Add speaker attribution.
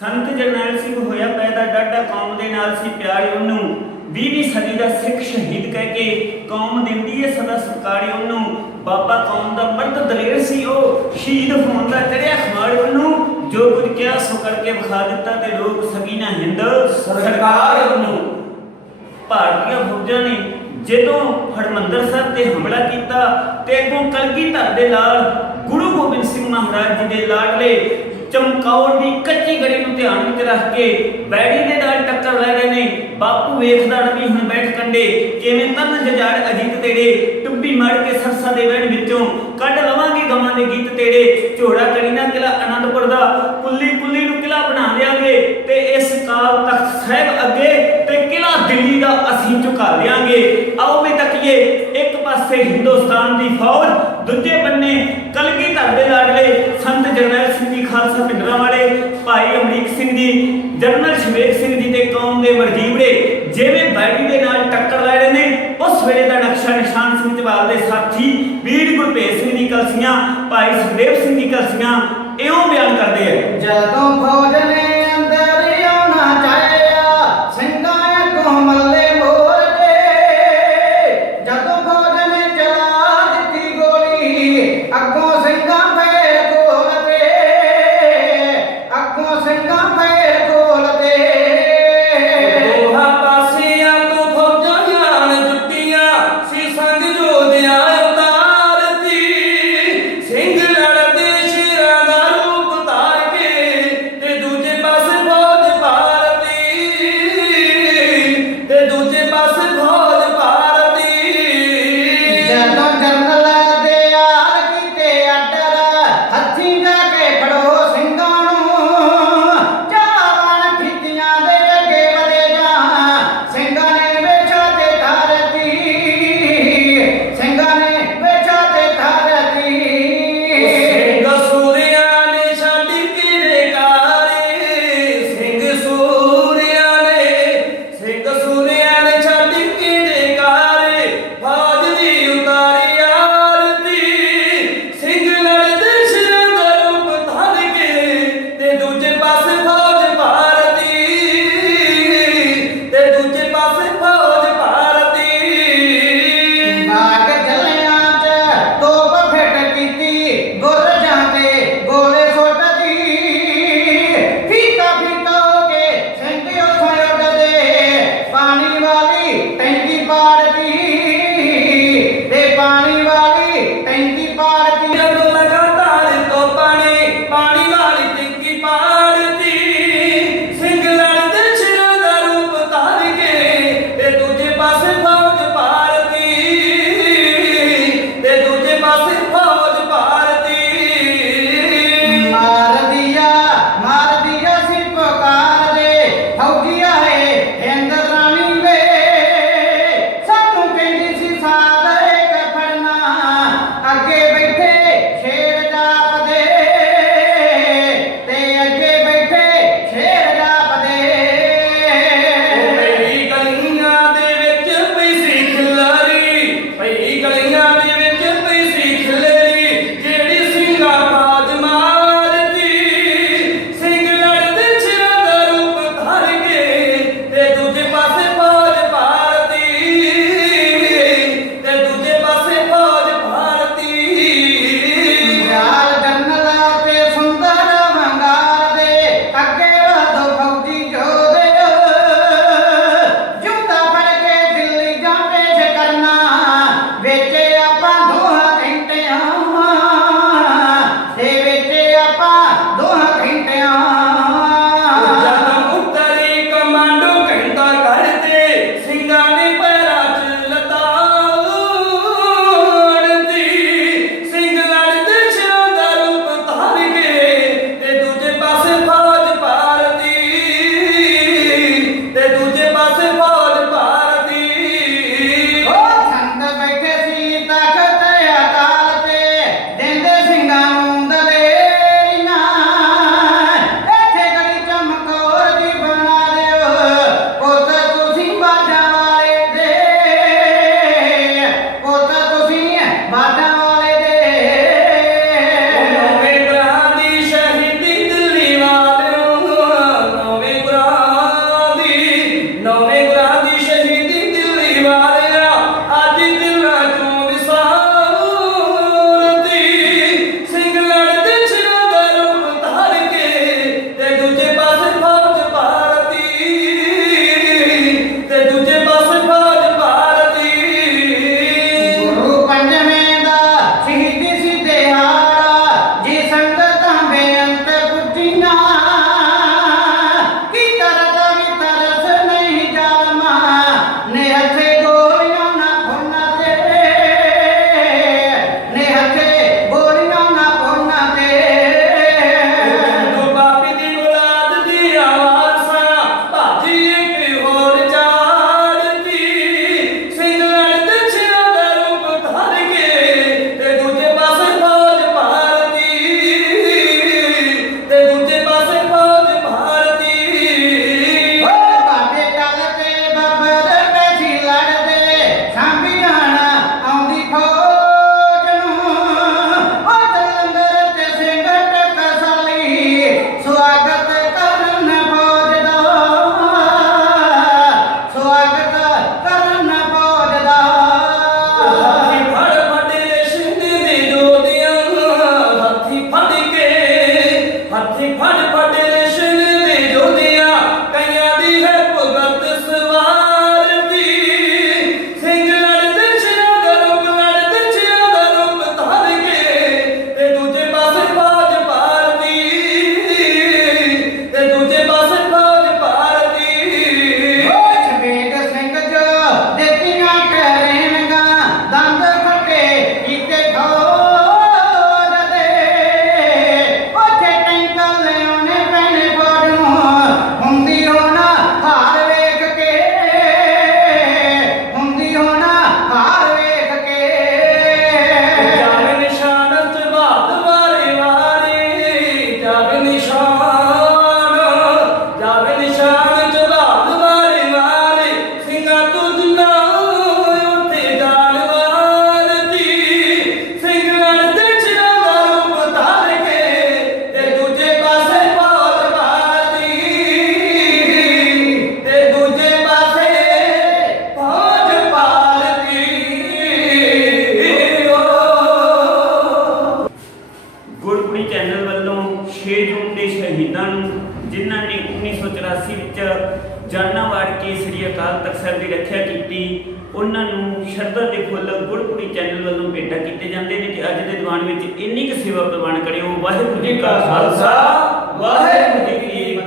Speaker 1: ਸੰਤ ਜਰਨੈਲ ਸਿੰਘ ਹੋਇਆ ਪੈਦਾ ਡਾਡਾ ਕੌਮ ਦੇ ਨਾਲ ਸੀ ਪਿਆਰੇ ਉਹਨੂੰ। 20ਵੀਂ ਸਦੀ ਦਾ ਸਿੱਖ ਸ਼ਹੀਦ ਕਹਿ ਕੇ ਕੌਮ ਦਿੰਦੀ ਏ ਸਦਾ ਸਤਿਕਾਰੇ ਉਹਨੂੰ। ਬਾਬਾ ਕੌਮ ਦਾ ਮਰਦ ਦਲੇਰ ਸੀ ਉਹ, ਸ਼ਹੀਦ ਹੋਣ ਦਾ ਚੜਿਆ ਖਮਾੜ ਉਹਨੂੰ। ਜੋ ਕੁਝ ਕਿਹਾ ਸੋ ਕਰਕੇ ਵਿਖਾ ਦਿੱਤਾ ਤੇ ਲੋਕ ਸਗੀਨਾ ਹਿੰਦ ਸਰਕਾਰ ਉਹਨੂੰ। ਭਾਰਤੀయ ਫੌਜਾਂ ਨੇ ਜਦੋਂ ਹਰਮੰਦਰ ਸਾਹਿਬ ਤੇ ਹਮਲਾ ਕੀਤਾ ਤੇ ਅੱਗੋਂ ਕਲਗੀਧਰ ਦੇ ਨਾਲ ਗੁਰੂ ਗੋਬਿੰਦ ਸਿੰਘ ਮਹਾਰਾਜ ਜੀ ਦੇ ਲਾਡਲੇ ਚਮਕੌਰ ਦੀ ਕੱਚੀ ਧਿਆਨ ਵਿੱਚ ਰੱਖ ਕੇ ਬੈੜੀ ਦੇ ਨਾਲ ਟੱਕਰ ਲੈ ਰਹੇ ਨੇ। ਬਾਪੂ ਵੇਖਦਾ ਵੀ ਹੁਣ ਬੈਠ ਕੰਡੇ। ਕਿਵੇਂ ਤਨ ਜਜਾੜ ਅਜੀਤ ਤੇੜੇ ਟੁੱਬੀ ਮੜ ਕੇ ਸਰਸਾ ਦੇ ਵੈਣ ਵਿੱਚੋਂ ਕੱਢ ਲਵਾਂਗੇ ਗਮਾਂ ਦੇ ਗੀਤ ਤੇੜੇ ਝੋੜਾ ਕਰੀਨਾ ਕਿਲਾ ਆਨੰਦਪੁਰ ਦਾ। ਕੁੱਲੀ ਕੁੱਲੀ ਨੂੰ ਕਿਲਾ ਬਣਾ ਲਿਆਂਗੇ। ਤੇ ਇਸ ਕਾਲ ਤਖਤ ਸਾਹਿਬ ਅੱਗੇ ਤੇ ਕਿਲਾ ਦਿੱਲੀ ਦਾ ਅਸੀਂ ਝੁਕਾ ਲਿਆਂਗੇ। ਆਓ ਵੀ ਤੱਕੀਏ, ਇੱਕ ਪਾਸੇ ਹਿੰਦੁਸਤਾਨ ਦੀ ਫੌਜ, ਦੂਜੇ ਬੰਨੇ ਕਲਗੀਧਰ ਖਾਲਸਾ ਪਿੰਡਰਾਂ ਵਾਲੇ ਭਾਈ ਅਮਰੀਕ ਸਿੰਘ ਜੀ ਜਰਨਲ ਸ਼ਮੇਰ ਸਿੰਘ ਜੀ ਤੇ ਕੌਮ ਦੇ ਵਰਜੀਵੜੇ ਜਿਵੇਂ ਬੈੜੀ ਦੇ ਨਾਲ ਟੱਕਰ ਲੈ ਰਹੇ ਨੇ, ਉਸ ਵੇਲੇ ਦਾ ਨਕਸ਼ਾ ਨਿਸ਼ਾਨ ਸਿੰਘ ਜਵਾਲ ਦੇ ਸਾਥੀ ਵੀਰ ਗੁਰਭੇਜ ਸਿੰਘ ਦੀ ਕਲਸੀਆਂ, ਭਾਈ ਸੁਖਦੇਵ ਸਿੰਘ ਦੀ ਕਲਸੀਆਂ ਇਉਂ ਬਿਆਨ ਕਰਦੇ ਆ।
Speaker 2: ਜਦੋਂ ਫੌਜ ਨੇ ਅੱਗੋਂ
Speaker 1: ਵਿੱਚ ਜਾਨਾਂ ਵਾੜ ਕੇ ਸ੍ਰੀ ਅਕਾਲ ਤਖਤ ਸਾਹਿਬ ਦੀ ਰੱਖਿਆ ਕੀਤੀ, ਉਹਨਾਂ ਨੂੰ ਸ਼ਰਧਾ ਦੇ ਫੁੱਲ ਗੁਰਪੁਰੀ ਚੈਨਲ ਵੱਲੋਂ ਭੇਟਾ ਕੀਤੇ ਜਾਂਦੇ ਨੇ ਤੇ ਅੱਜ ਦੇ ਦੀਵਾਨ ਵਿੱਚ ਇੰਨੀ ਕੁ ਸੇਵਾ ਪ੍ਰਵਾਨ ਕਰਿਓ। ਵਾਹਿਗੁਰੂ ਜੀ ਕਾ ਖਾਲਸਾ, ਵਾਹਿਗੁਰੂ ਜੀ ਕੀ